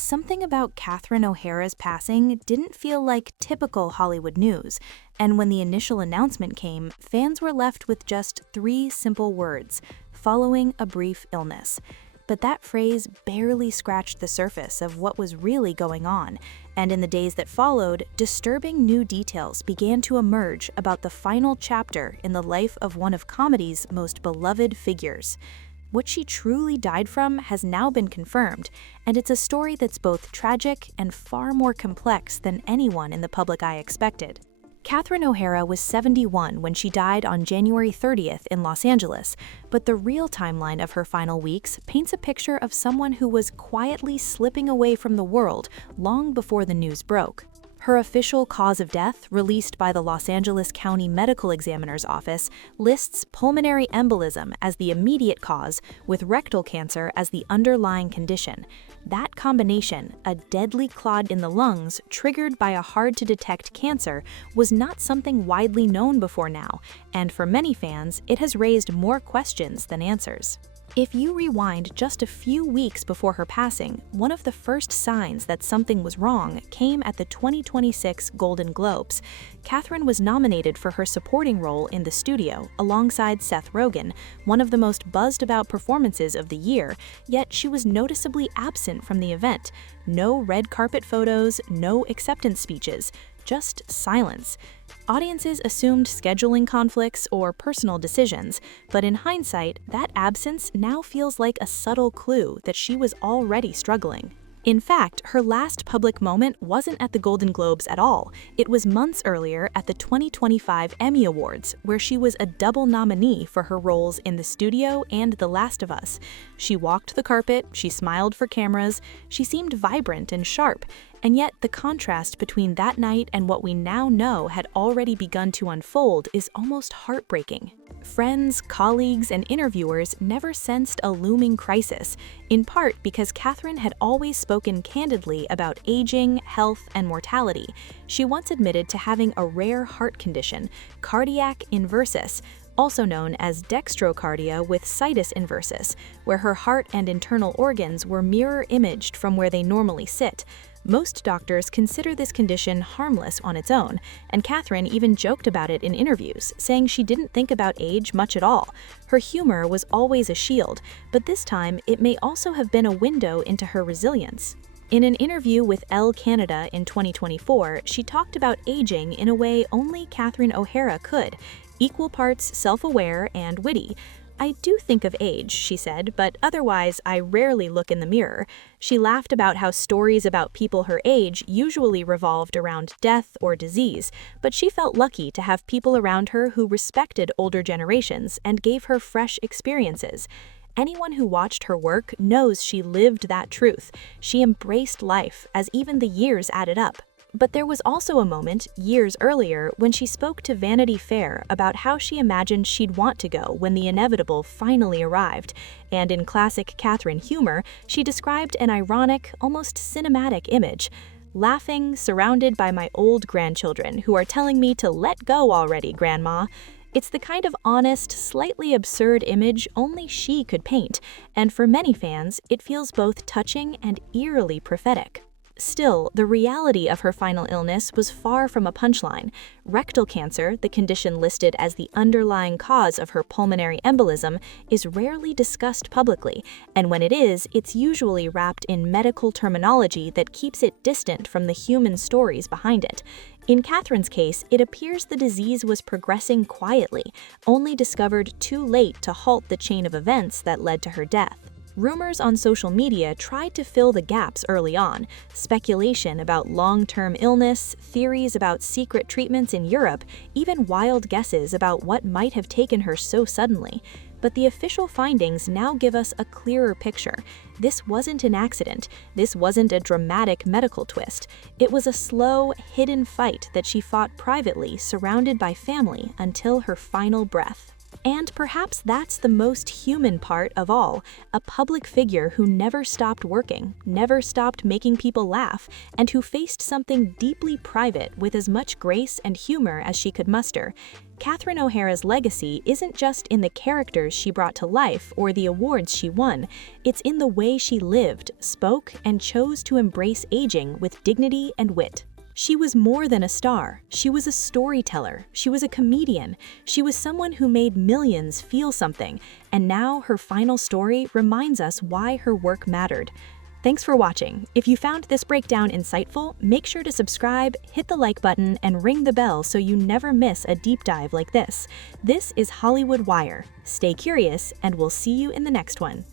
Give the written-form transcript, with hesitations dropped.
something about Catherine O'Hara's passing didn't feel like typical Hollywood news, and when the initial announcement came, fans were left with just 3 simple words: following a brief illness. But that phrase barely scratched the surface of what was really going on, and in the days that followed, disturbing new details began to emerge about the final chapter in the life of one of comedy's most beloved figures. What she truly died from has now been confirmed, and it's a story that's both tragic and far more complex than anyone in the public eye expected. Catherine O'Hara was 71 when she died on January 30th in Los Angeles, but the real timeline of her final weeks paints a picture of someone who was quietly slipping away from the world long before the news broke. Her official cause of death, released by the Los Angeles County Medical Examiner's Office, lists pulmonary embolism as the immediate cause, with rectal cancer as the underlying condition. That combination, a deadly clot in the lungs triggered by a hard-to-detect cancer, was not something widely known before now, and for many fans, it has raised more questions than answers. If you rewind just a few weeks before her passing, one of the first signs that something was wrong came at the 2026 Golden Globes. Catherine was nominated for her supporting role in The Studio alongside Seth Rogen, one of the most buzzed-about performances of the year, yet she was noticeably absent from the event. No red carpet photos, no acceptance speeches, just silence. Audiences assumed scheduling conflicts or personal decisions, but in hindsight, that absence now feels like a subtle clue that she was already struggling. In fact, her last public moment wasn't at the Golden Globes at all. It was months earlier at the 2025 Emmy Awards, where she was a double nominee for her roles in The Studio and The Last of Us. She walked the carpet, she smiled for cameras, she seemed vibrant and sharp, and yet the contrast between that night and what we now know had already begun to unfold is almost heartbreaking. Friends, colleagues, and interviewers never sensed a looming crisis, in part because Catherine had always spoken candidly about aging, health, and mortality. She once admitted to having a rare heart condition, cardiac inversus, also known as dextrocardia with situs inversus, where her heart and internal organs were mirror-imaged from where they normally sit. Most doctors consider this condition harmless on its own, and Catherine even joked about it in interviews, saying she didn't think about age much at all. Her humor was always a shield, but this time it may also have been a window into her resilience. In an interview with Elle Canada in 2024, she talked about aging in a way only Catherine O'Hara could, equal parts self-aware and witty. "I do think of age," she said, "but otherwise I rarely look in the mirror." She laughed about how stories about people her age usually revolved around death or disease, but she felt lucky to have people around her who respected older generations and gave her fresh experiences. Anyone who watched her work knows she lived that truth. She embraced life, as even the years added up. But there was also a moment, years earlier, when she spoke to Vanity Fair about how she imagined she'd want to go when the inevitable finally arrived. And in classic Catherine humor, she described an ironic, almost cinematic image. "Laughing, surrounded by my old grandchildren who are telling me to let go already, Grandma." It's the kind of honest, slightly absurd image only she could paint, and for many fans, it feels both touching and eerily prophetic. Still, the reality of her final illness was far from a punchline. Rectal cancer, the condition listed as the underlying cause of her pulmonary embolism, is rarely discussed publicly, and when it is, it's usually wrapped in medical terminology that keeps it distant from the human stories behind it. In Catherine's case, it appears the disease was progressing quietly, only discovered too late to halt the chain of events that led to her death. Rumors on social media tried to fill the gaps early on. Speculation about long-term illness, theories about secret treatments in Europe, even wild guesses about what might have taken her so suddenly. But the official findings now give us a clearer picture. This wasn't an accident. This wasn't a dramatic medical twist. It was a slow, hidden fight that she fought privately, surrounded by family, until her final breath. And perhaps that's the most human part of all, a public figure who never stopped working, never stopped making people laugh, and who faced something deeply private with as much grace and humor as she could muster. Catherine O'Hara's legacy isn't just in the characters she brought to life or the awards she won, it's in the way she lived, spoke, and chose to embrace aging with dignity and wit. She was more than a star. She was a storyteller. She was a comedian. She was someone who made millions feel something, and now her final story reminds us why her work mattered. Thanks for watching. If you found this breakdown insightful, make sure to subscribe, hit the like button, and ring the bell so you never miss a deep dive like this. This is Hollywood Wire. Stay curious, and we'll see you in the next one.